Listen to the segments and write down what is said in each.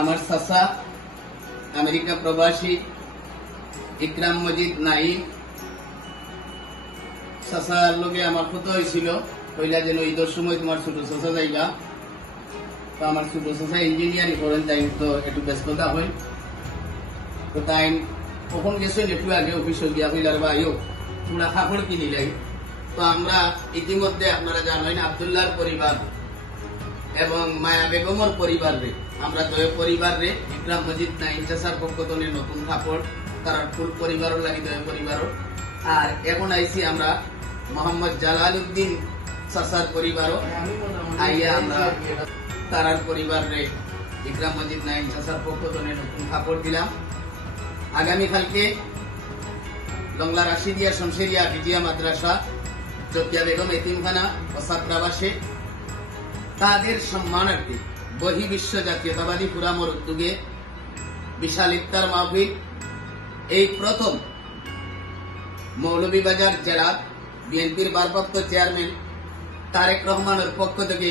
আমার চাচা আমেরিকা প্রবাসী ইকরাম মজিদ নাইম চাচার লগে আমার কথা হয়েছিল কইলা যেন ঈদের সময় তোমার ছোট চাচা যাইবা। তো আমার ছোট চাচা ইঞ্জিনিয়ারিং করেন, তাই তো একটু ব্যস্ততা হয়। তো তাই কখন গেছেন একটু আগে অফিসে গিয়া কইলার বা আইও তোমরা কাপড় কিনিলাই। তো আমরা ইতিমধ্যে আপনারা জানেন আব্দুল্লাহর পরিবার এবং মায়া বেগমর পরিবার রে আমরা দয় পরিবার রে ইকরাম মজিদ নাইম চাচার পক্ষ থেকে নতুন কাপড় তার ফুল পরিবারও লাগি দয় পরিবারও। আর এখন আইছি আমরা মোহাম্মদ জালাল উদ্দিন চাচার পরিবারও আইয়া আমরা তারার পরিবার রে ইকরাম মজিদ নাইম চাচার পক্ষ থেকে নতুন কাপড় দিলাম। আগামীকালকে লংলা রাশিদিয়া শমশেরিয়া বিজিয়া মাদ্রাসা জকিয়া বেগম এতিমখানা ও ছাত্রাবাসে তাদের সম্মানার্থে বহির্বিশ্ব জাতীয়তাবাদী ফোরামের উদ্যোগে বিশাল ইফতার মাহফিল এই প্রথম মৌলভীবাজার জেলা বিএনপির ভারপ্রাপ্ত চেয়ারম্যান তারেক রহমানের পক্ষ থেকে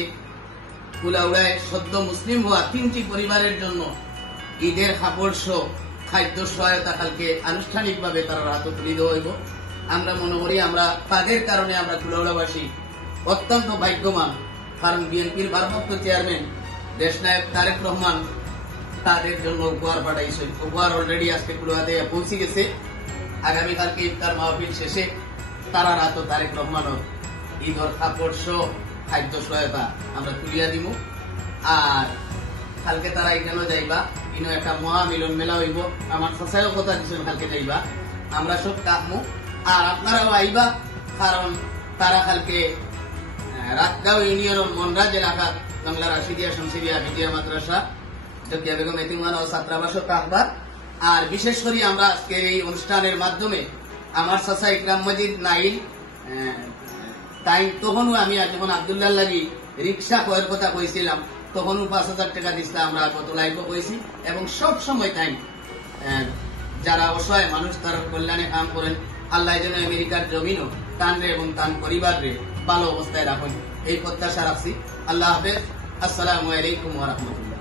কুলাউড়ায় সদ্য মুসলিম হওয়া 3টি পরিবারের জন্য ঈদের কাপড় সহ খাদ্য সহায়তা কালকে আনুষ্ঠানিকভাবে তারা হাতে তুলে দেওয়া হইব। আমরা মনে করি আমরা তাদের কারণে আমরা কুলাউড়াবাসী অত্যন্ত ভাগ্যবান, কারণ বিএনপির ভারপ্রাপ্ত চেয়ারম্যান দেশনায়ক তারেক রহমান তাদের জন্য উপহার পাঠাইছেন। উপহার অলরেডি আজকে কুলাতে পৌঁছে গেছে। আগামীকালকে ইফতার মাহফিল শেষে তারা রাত তারেক রহমানও ঈদের কাপড় সহ খাদ্য সহায়তা আমরা তুলিয়া দিব। আর কালকে তারা এখানেও যাইবা, ইনো একটা মহা মিলন মেলা হইব। আমার চাচাইও কথা দিচ্ছেন কালকে যাইবা, আমরা সব কামু আর আপনারাও আইবা, কারণ তারা কালকে রাতগাঁও ইউনিয়নের মনরাজ এলাকা বাংলা রাশিদিয়া শমশেরিয়া বিজিয়া মাদ্রাসা জকিয়া বেগম এতিমখানা ও ছাত্রাবাস কাকবার। আর বিশেষ করে আমরা আজকে এই অনুষ্ঠানের মাধ্যমে আমার চাচা ইকরাম মজিদ নাইম তাই তখনও আমি যখন আব্দুল্লাহ লাগি রিক্সা কয়ের কথা কইছিলাম তখনও 5,000 টাকা দিচ্ছিলাম আমরা কত লাইভ করেছি। এবং সব সময় তাই যারা অসহায় মানুষ তার কল্যাণে কাম করেন, আল্লাহ যেন আমেরিকার জমিনও তানরে এবং তান পরিবারে ভালো অবস্থায় রাখেন এই প্রত্যাশা রাখছি। আল্লাহ হাফেজ। আসসালামু আলাইকুম ওয়া রাহমাতুল্লাহ।